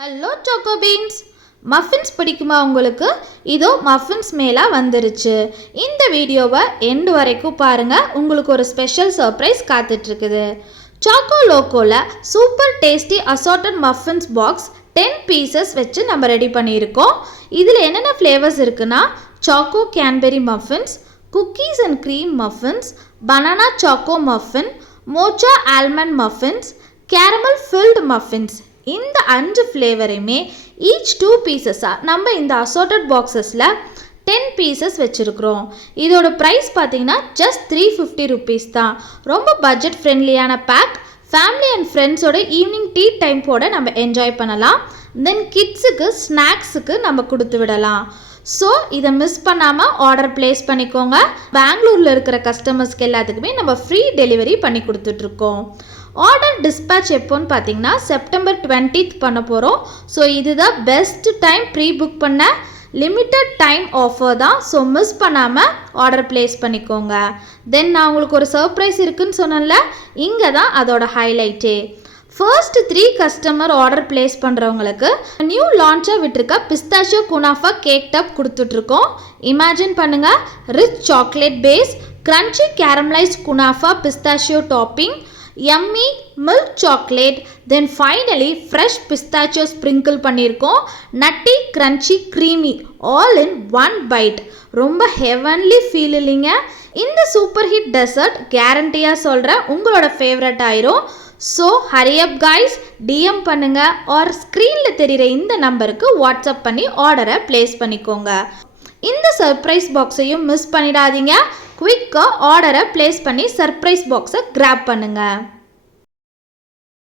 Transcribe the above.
Hello choco beans, muffins பிடிக்குமா உங்களுக்கு? இதோ மஃபின்ஸ் மேலே வந்துருச்சு. இந்த வீடியோவை எண்டு வரைக்கும் பாருங்கள், உங்களுக்கு ஒரு ஸ்பெஷல் சர்ப்ரைஸ் காத்துட்ருக்குது. சாக்கோ லோக்கோவில் super tasty assorted muffins box 10 pieces வச்சு நம்ம ரெடி பண்ணியிருக்கோம். இதில் என்னென்ன ஃப்ளேவர்ஸ் இருக்குன்னா, choco cranberry muffins, cookies and cream muffins, banana choco muffin, mocha almond muffins, caramel filled muffins. இந்த 5 ஃப்ளேவரையுமே ஈச் 2 பீசஸாக நம்ம இந்த அசார்ட்டட் பாக்ஸஸில் 10 பீசஸ் வச்சுருக்குறோம். இதோட ப்ரைஸ் பார்த்தீங்கன்னா ஜஸ்ட் 350 ருபீஸ் தான். ரொம்ப பட்ஜெட் ஃப்ரெண்ட்லியான பேக். ஃபேமிலி அண்ட் ஃப்ரெண்ட்ஸோட ஈவினிங் டீ டைம் போட நம்ம என்ஜாய் பண்ணலாம். தென் கிட்ஸுக்கு ஸ்நாக்ஸுக்கு நம்ம கொடுத்து விடலாம். ஸோ இதை மிஸ் பண்ணாமல் ஆர்டர் ப்ளேஸ் பண்ணிக்கோங்க. பெங்களூரில் இருக்கிற கஸ்டமர்ஸ்க்கு எல்லாத்துக்குமே நம்ம ஃப்ரீ டெலிவரி பண்ணி கொடுத்துட்ருக்கோம். ஆர்டர் டிஸ்பேச் எப்போன்னு பார்த்தீங்கன்னா செப்டம்பர் 20th பண்ண போகிறோம். ஸோ இதுதான் பெஸ்ட் டைம் ப்ரீ புக் பண்ண லிமிட்டட் டைம் ஆஃபர் தான். ஸோ மிஸ் பண்ணாமல் ஆர்டர் ப்ளேஸ் பண்ணிக்கோங்க. தென் நான் உங்களுக்கு ஒரு சர்ப்ரைஸ் இருக்குதுன்னு சொன்னேன்ல, இங்கே தான் அதோட ஹைலைட்டே. ஃபர்ஸ்ட் 3 கஸ்டமர் ஆர்டர் பிளேஸ் பண்ணுறவங்களுக்கு நியூ லான்ச்சாக விட்டுருக்க பிஸ்தாஷியோ குனாஃபா கேக் டாப் கொடுத்துட்ருக்கோம். இமேஜின் பண்ணுங்கள், rich chocolate base, crunchy caramelised kunafa pistachio topping, yummy milk chocolate, then finally fresh pistachio sprinkle பண்ணியிருக்கோம். Nutty crunchy creamy all in one bite. ரொம்ப heavenly feel இல்லைங்க. இந்த super hit dessert கேரண்டியாக சொல்கிறேன் உங்களோட favourite ஆயிரும். So hurry up guys, DM பண்ணுங்கள் or ஸ்க்ரீனில் தெரிகிற இந்த நம்பருக்கு வாட்ஸ்அப் பண்ணி ஆர்டரை ப்ளேஸ் பண்ணிக்கோங்க. இந்த சர்ப்ரைஸ் பாக்ஸையும் மிஸ் பண்ணிடாதீங்க. குவிக்காக ஆர்டரை ப்ளேஸ் பண்ணி சர்ப்ரைஸ் பாக்ஸை கிராப் பண்ணுங்கள்.